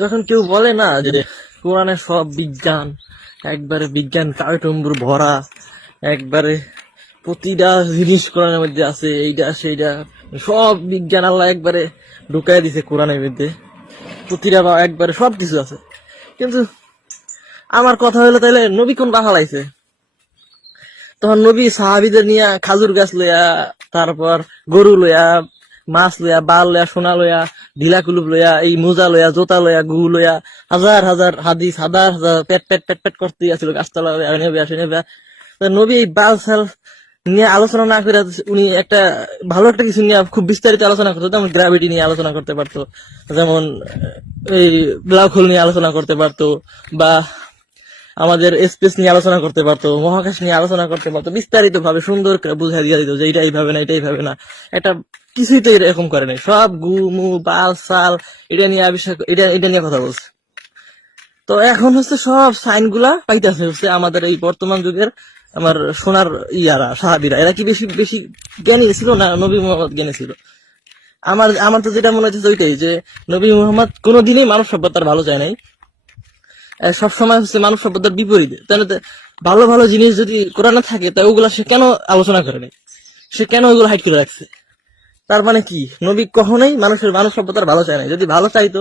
যখন কেউ বলে না যে কোরআনে সব বিজ্ঞান, একবারে বিজ্ঞান কার্টুন ভরা, একবারে প্রতিটা জিনিস কোরআনের মধ্যে আছে, এইটা সেইটা সব বিজ্ঞান আল্লাহ একবারে ঢুকাই দিছে কোরআনের মধ্যে, প্রতিটা একবারে সব কিছু আছে। কিন্তু আমার কথা হলো, তাইলে নবী কোন বাহালাইছে? তখন নবী সাহাবিদের নিয়ে খাজুর গাছ লইয়া, তারপর গরু লইয়া, মাছ লইয়া, বাল লইয়া, সোনা লইয়া, ঢিলা কুলুপ লইয়া, এই মোজা লইয়া, জোতা লইয়া, গু লইয়া, হাজার হাজার হাদিস, হাজার হাজার পেট পেট পেট পেট করতে আসছিল গাছতলা নেবে আসে নেবে। নবী এই বাল সাল নিয়ে আলোচনা না করে উনি একটা ভালো একটা কিছু নিয়ে খুব বিস্তারিত আলোচনা করতো, যেমন গ্র্যাভিটি নিয়ে আলোচনা করতে পারতো, যেমন এই ব্ল্যাক হোল নিয়ে আলোচনা করতে পারতো, বা আমাদের স্পেস নিয়ে আলোচনা করতে পারতো, মহাকাশ নিয়ে আলোচনা করতে পারতো, বিস্তারিত ভাবে সুন্দর করে বুঝাই দিয়ে দিত যে এটা এইভাবে না, এটা এইভাবে না। একটা কিছুই তো এরকম করে নাই, সব গুমু বাল সাল এটা নিয়ে আবিষ্কার, এটা নিয়ে কথা বলছে। তো এখন হচ্ছে সব সাইন গুলা পাইতেছে হচ্ছে আমাদের এই বর্তমান যুগের আমার সোনার ইয়ারা সাহাবিরা। এরা কি বেশি বেশি জ্ঞানী ছিল না নবী মোহাম্মদ জ্ঞানী ছিল? আমার আমার তো যেটা মনে হচ্ছে ওইটাই, যে নবী মোহাম্মদ কোনোদিনই মানব সভ্যতার ভালো চায় নাই, সবসময় হচ্ছে মানব সভ্যতার বিপরীতে। তাহলে ভালো ভালো জিনিস যদি কোরআনে থাকে, তা ওগুলা সে কেন আলোচনা করে নাই? সে কেন ওইগুলো হাইড করে রাখছে? তার মানে কি, নবী কখনোই মানব সভ্যতার ভালো চায় নাই। যদি ভালো চাইতো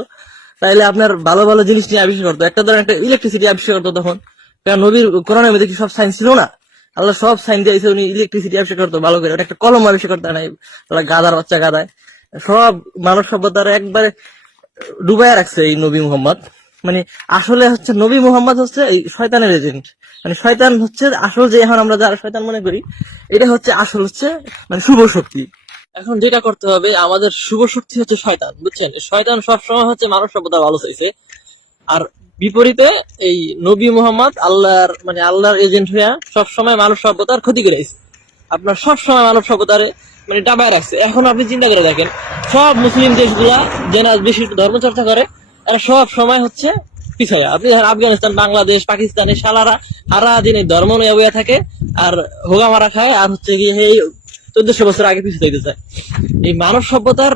তাহলে আপনার ভালো ভালো জিনিস নিয়ে আবিষ্কার করতো। একটা ধরেন একটা ইলেকট্রিসিটি আবিষ্কার করতো তখন, কারণ নবীর কোরআনের মধ্যে কি সব সাইন্স ছিল না? আল্লাহ সব সাইন্স দিয়েছে, উনি ইলেকট্রিসিটি আবিষ্কার করতো ভালো করে। একটা কলম আবিষ্কার করতে নাই, গাদার বাচ্চা গাদায় সব মানব সভ্যতার একবারে ডুবাইয়া রাখছে এই নবী মুহাম্মদ। মানে আসলে হচ্ছে নবী মুহাম্মদ হচ্ছে এই শয়তানের এজেন্ট। মানে শয়তান হচ্ছে আসল, যে এখন আমরা যারা শয়তান মনে করি, এটা হচ্ছে আসল হচ্ছে মানে শুভ শক্তি। এখন যেটা করতে হবে, আমাদের শুভ শক্তি হচ্ছে শয়তান, বুঝছেন? শয়তান সবসময় হচ্ছে মানব সভ্যতা ভালো চাইছে, আর বিপরীতে এই নবী মুহাম্মদ আল্লাহর মানে আল্লাহর এজেন্ট হইয়া সবসময় মানব সভ্যতার ক্ষতি করেছে। আপনার সবসময় মানব সভ্যতারে মানে ডাবায় রাখছে। এখন আপনি চিন্তা করে দেখেন, সব মুসলিম দেশগুলা যে না বেশি ধর্ম চর্চা করে, এরা সব সময় হচ্ছে পিছায়া। আপনি ধরেন আফগানিস্তান, বাংলাদেশ, পাকিস্তানে সালারা সারা দিন এই ধর্ম নিয়ে বইয়া থাকে, আর হোগা মারা খায়, আর হচ্ছে গিয়ে এই 1400 বছর আগে পিছু থাকতে চায়। এই মানব সভ্যতার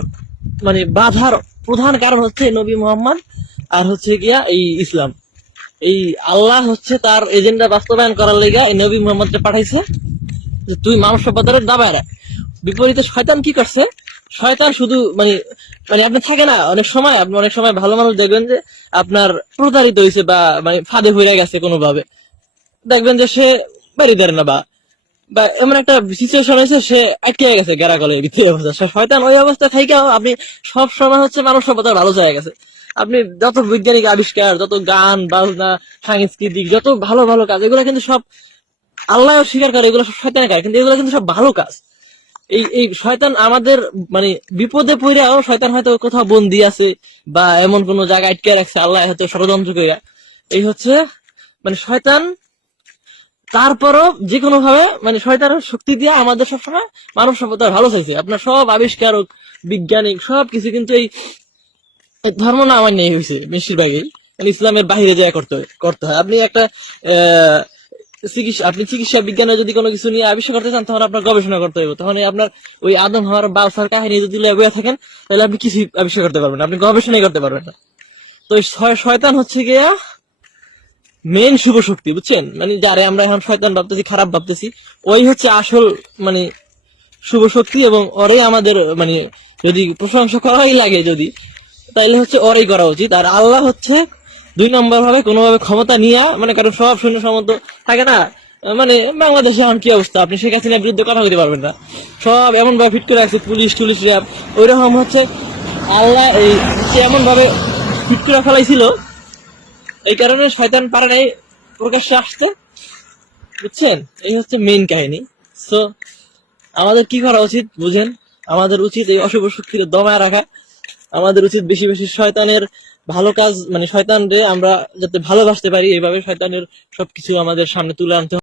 মানে বাধার প্রধান কারণ হচ্ছে নবী মোহাম্মদ, আর হচ্ছে গিয়া এই ইসলাম। এই আল্লাহ হচ্ছে তার এজেন্ডা বাস্তবায়ন করার লেগে এই নবী মোহাম্মদকে পাঠাইছে, যে তুই মানব সভ্যতার দাবায় রাখ। বিপরীতে শয়তান কি করছে? শয়তান শুধু মানে মানে আপনি থাকে না, অনেক সময় আপনি অনেক সময় ভালো মানুষ দেখবেন যে আপনার প্রতারিত হয়েছে, বা মানে ফাঁদে হয়ে গেছে কোনোভাবে, দেখবেন যে সে বাড়ি দেয় না, বা বা এমন একটা সিচুয়েশন হয়েছে সে আটকে গেছে গ্যারাকলের ভিতরে অবস্থা। শয়তান ওই অবস্থা থেকেও আপনি সব সময় হচ্ছে মানব সভ্যতার ভালো জায়গা গেছে। আপনি যত বৈজ্ঞানিক আবিষ্কার, যত গান বাজনা, সাংস্কৃতিক যত ভালো ভালো কাজ, এগুলো কিন্তু সব আল্লাহ স্বীকার করে, এগুলো সব শয়তানের কাজ, কিন্তু এগুলো কিন্তু সব ভালো কাজ। এই এই শয়তান আমাদের মানে বিপদে পড়েও শয়তান হয়তো কোথাও বন্দি আছে, বা এমন কোন জায়গায় আটকে রাখছে আল্লাহ হয়তো ষড়যন্ত্র করে। এই হচ্ছে মানে শয়তান, তারপরও যে কোনো ভাবে মানে শয়তানের শক্তি দিয়ে আমাদের সবসময় মানব সভ্যতার ভালো চাইছে। আপনার সব আবিষ্কারক, বিজ্ঞানিক সবকিছু কিন্তু এই ধর্ম না আমার নেই হয়েছে বেশিরভাগই, মানে ইসলামের বাহিরে যায় করতে হয়। আপনি একটা চিকিৎসা বিজ্ঞানে যদি কোনো কিছু নিয়ে আবিষ্কার করতে চান, তখন আপনার গবেষণা করতে হবে। তখন আপনার ওই আদম হাওয়ার বাউসার কাহিনী যদি বইয়া থাকেন, তাহলে আপনি কিছু আবিষ্কার করতে পারবেন না, আপনি গবেষণাই করতে পারবেন না। তো শয়তান হচ্ছে গিয়া মেন শুভ শক্তি, বুঝছেন? মানে যারে আমরা এখন শয়তান ভাবতেছি, খারাপ ভাবতেছি, ওই হচ্ছে আসল মানে শুভ শক্তি। এবং ওরে আমাদের মানে যদি প্রশংসা করাই লাগে যদি, তাইলে হচ্ছে ওরাই করা উচিত। আর আল্লাহ হচ্ছে 2 নম্বর ভাবে কোনোভাবে ক্ষমতা নিয়ে, মানে কারণ সব সৈন্য সামন্ত থাকে না, মানে বাংলাদেশে এখন কি অবস্থা, আপনি শেখ হাসিনার বিরুদ্ধে কথা বলতে পারবেন না, সব এমন ভাবে ফিট করে রাখছে, পুলিশ টুলিশ র্যাব। ওইরকম হচ্ছে আল্লাহ এই এমন ভাবে ফিট করে ফেলাইছিল, এই কারণে শয়তান পারে নাই প্রকাশ্যে আসতে, বুঝছেন? এই হচ্ছে মেইন কাহিনী। সো আমাদের কি করা উচিত বুঝেন? আমাদের উচিত এই অশুভ শক্তির দমায় রাখা। আমাদের উচিত বেশি বেশি শয়তানের ভালো কাজ, মানে শয়তান রে আমরা যাতে ভালোবাসতে পারি, এইভাবে শয়তানের সবকিছু আমাদের সামনে তুলে আনতে হবে।